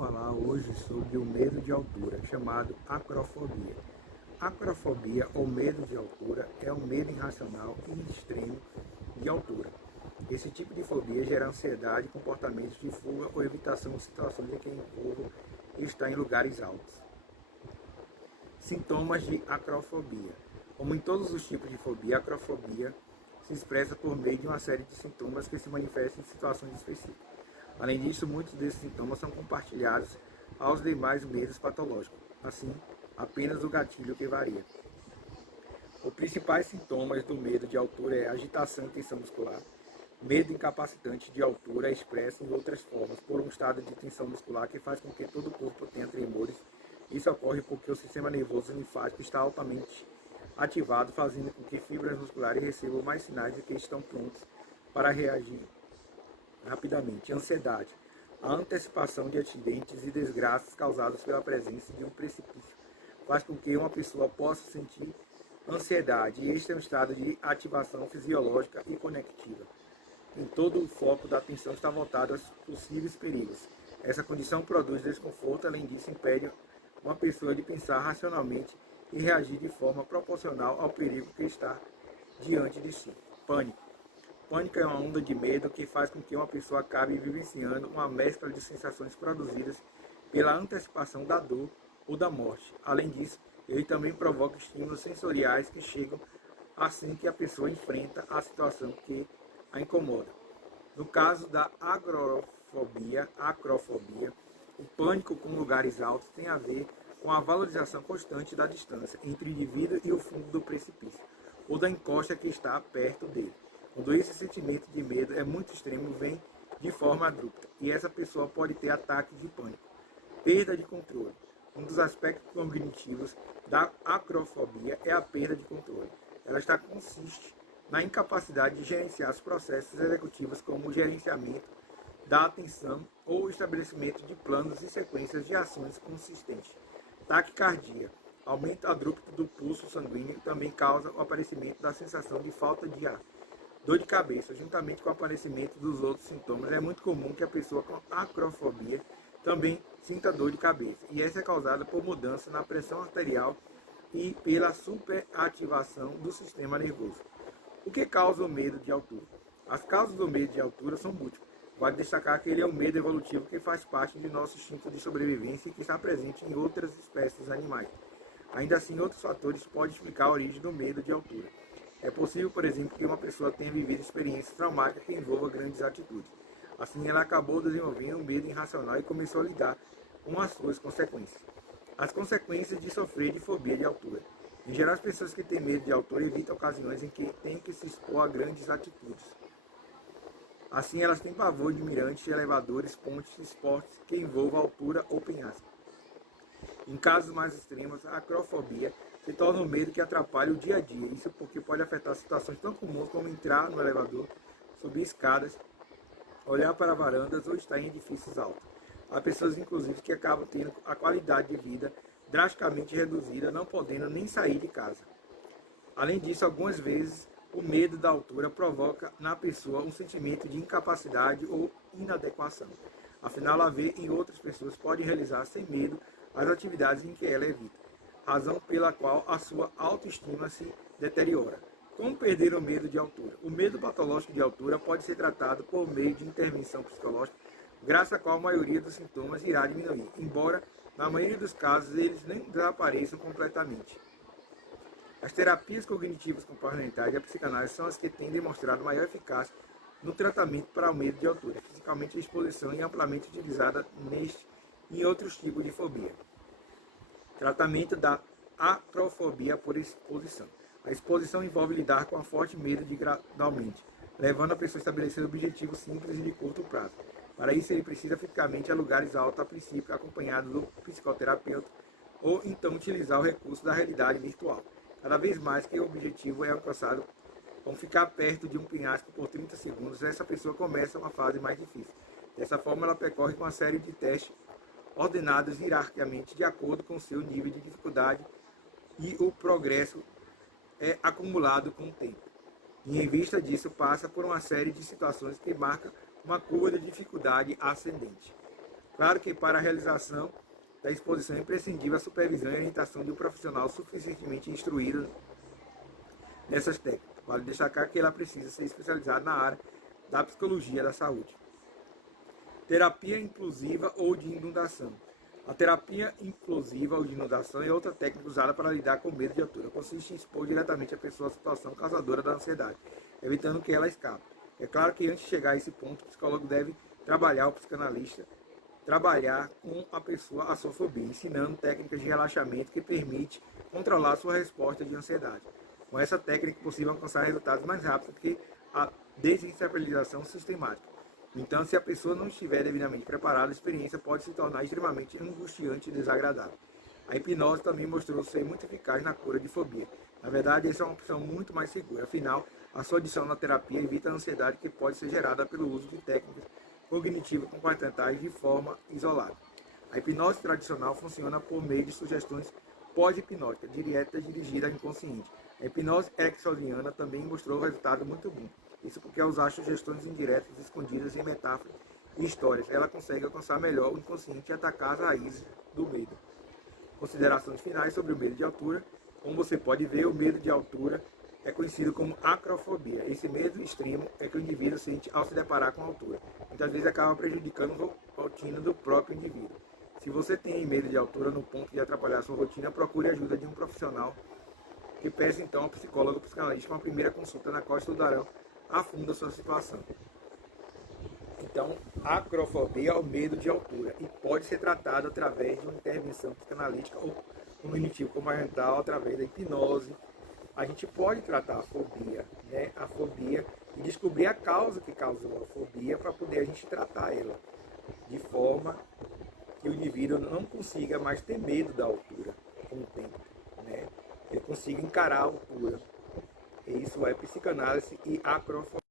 falar hoje sobre o medo de altura, chamado acrofobia. Acrofobia, ou medo de altura, é um medo irracional e extremo de altura. Esse tipo de fobia gera ansiedade, comportamentos de fuga ou evitação de situações em que envolvam estar em lugares altos. Sintomas de acrofobia. Como em todos os tipos de fobia, a acrofobia se expressa por meio de uma série de sintomas que se manifestam em situações específicas. Além disso, muitos desses sintomas são compartilhados aos demais medos patológicos. Assim, apenas o gatilho que varia. Os principais sintomas do medo de altura é agitação e tensão muscular. Medo incapacitante de altura é expresso em outras formas por um estado de tensão muscular que faz com que todo o corpo tenha tremores. Isso ocorre porque o sistema nervoso linfático está altamente ativado, fazendo com que fibras musculares recebam mais sinais de que estão prontos para reagir rapidamente. Ansiedade. A antecipação de acidentes e desgraças causados pela presença de um precipício faz com que uma pessoa possa sentir ansiedade. E este é um estado de ativação fisiológica e conectiva. Em todo o foco da atenção está voltado aos possíveis perigos. Essa condição produz desconforto, além disso impede uma pessoa de pensar racionalmente e reagir de forma proporcional ao perigo que está diante de si. Pânico. Pânico é uma onda de medo que faz com que uma pessoa acabe vivenciando uma mescla de sensações produzidas pela antecipação da dor ou da morte. Além disso, ele também provoca estímulos sensoriais que chegam assim que a pessoa enfrenta a situação que a incomoda. No caso da acrofobia, o pânico com lugares altos tem a ver com a valorização constante da distância entre o indivíduo e o fundo do precipício, ou da encosta que está perto dele. Quando esse sentimento de medo é muito extremo, vem de forma abrupta, e essa pessoa pode ter ataques de pânico. Perda de controle. Um dos aspectos cognitivos da acrofobia é a perda de controle. Ela consiste na incapacidade de gerenciar os processos executivos como o gerenciamento da atenção ou o estabelecimento de planos e sequências de ações consistentes. Taquicardia. Aumento abrupto do pulso sanguíneo também causa o aparecimento da sensação de falta de ar. Dor de cabeça, juntamente com o aparecimento dos outros sintomas, é muito comum que a pessoa com acrofobia também sinta dor de cabeça, e essa é causada por mudança na pressão arterial e pela superativação do sistema nervoso. O que causa o medo de altura? As causas do medo de altura são múltiplas. Vale destacar que ele é um medo evolutivo que faz parte de nosso instinto de sobrevivência e que está presente em outras espécies animais. Ainda assim, outros fatores podem explicar a origem do medo de altura. É possível, por exemplo, que uma pessoa tenha vivido experiências traumáticas que envolvam grandes atitudes. Assim, ela acabou desenvolvendo um medo irracional e começou a lidar com as suas consequências. As consequências de sofrer de fobia de altura. Em geral, as pessoas que têm medo de altura evitam ocasiões em que têm que se expor a grandes atitudes. Assim, elas têm pavor de mirantes, elevadores, pontes, esportes que envolvam altura ou penhasco. Em casos mais extremos, a acrofobia se torna um medo que atrapalha o dia a dia. Isso porque pode afetar situações tão comuns como entrar no elevador, subir escadas, olhar para varandas ou estar em edifícios altos. Há pessoas, inclusive, que acabam tendo a qualidade de vida drasticamente reduzida, não podendo nem sair de casa. Além disso, algumas vezes, o medo da altura provoca na pessoa um sentimento de incapacidade ou inadequação. Afinal, ela vê em outras pessoas pode realizar sem medo as atividades em que ela evita, razão pela qual a sua autoestima se deteriora. Como perder o medo de altura? O medo patológico de altura pode ser tratado por meio de intervenção psicológica, graças à qual a maioria dos sintomas irá diminuir, embora, na maioria dos casos, eles nem desapareçam completamente. As terapias cognitivas complementares e a psicanálise são as que têm demonstrado maior eficácia no tratamento para o medo de altura, fisicamente a exposição é amplamente utilizada neste e em outros tipos de fobia. Tratamento da acrofobia por exposição. A exposição envolve lidar com a forte medo de gradualmente, levando a pessoa a estabelecer objetivos simples e de curto prazo. Para isso, ele precisa fisicamente a lugares altos a princípio, acompanhado do psicoterapeuta, ou então utilizar o recurso da realidade virtual. Cada vez mais que o objetivo é alcançado, com ficar perto de um penhasco por 30 segundos, essa pessoa começa uma fase mais difícil. Dessa forma, ela percorre uma série de testes ordenados hierarquicamente de acordo com seu nível de dificuldade e o progresso é acumulado com o tempo. E em vista disso, passa por uma série de situações que marcam uma curva de dificuldade ascendente. Claro que para a realização da exposição é imprescindível a supervisão e orientação de um profissional suficientemente instruído nessas técnicas. Vale destacar que ela precisa ser especializada na área da psicologia da saúde. Terapia inclusiva ou de inundação. A terapia inclusiva ou de inundação é outra técnica usada para lidar com o medo de altura. Consiste em expor diretamente a pessoa à situação causadora da ansiedade, evitando que ela escape. É claro que antes de chegar a esse ponto, o psicólogo deve trabalhar, o psicanalista, trabalhar com a pessoa a sua fobia, ensinando técnicas de relaxamento que permite controlar a sua resposta de ansiedade. Com essa técnica é possível alcançar resultados mais rápidos que a desensibilização sistemática. Então, se a pessoa não estiver devidamente preparada, a experiência pode se tornar extremamente angustiante e desagradável. A hipnose também mostrou ser muito eficaz na cura de fobia. Na verdade, essa é uma opção muito mais segura. Afinal, a sua adição na terapia evita a ansiedade que pode ser gerada pelo uso de técnicas cognitivas comportamentais de forma isolada. A hipnose tradicional funciona por meio de sugestões pós-hipnóticas, diretas dirigidas ao inconsciente. A hipnose ericksoniana também mostrou resultado muito bom. Isso porque ao usar sugestões indiretas escondidas em metáforas e histórias, ela consegue alcançar melhor o inconsciente e atacar as raízes do medo. Considerações finais sobre o medo de altura. Como você pode ver, o medo de altura é conhecido como acrofobia. Esse medo extremo é que o indivíduo sente ao se deparar com a altura. Muitas vezes acaba prejudicando a rotina do próprio indivíduo. Se você tem medo de altura no ponto de atrapalhar sua rotina, procure a ajuda de um profissional que peça então ao psicólogo ou psicanalista uma primeira consulta na qual estudarão a fundo a sua situação. Então, a acrofobia é o medo de altura e pode ser tratado através de uma intervenção psicanalítica ou cognitivo-comportamental, através da hipnose. A gente pode tratar a fobia, a fobia e descobrir a causa que causou a fobia para poder a gente tratar ela de forma que o indivíduo não consiga mais ter medo da altura com o tempo, Ele consiga encarar a altura. Isso é psicanálise e acrofobia.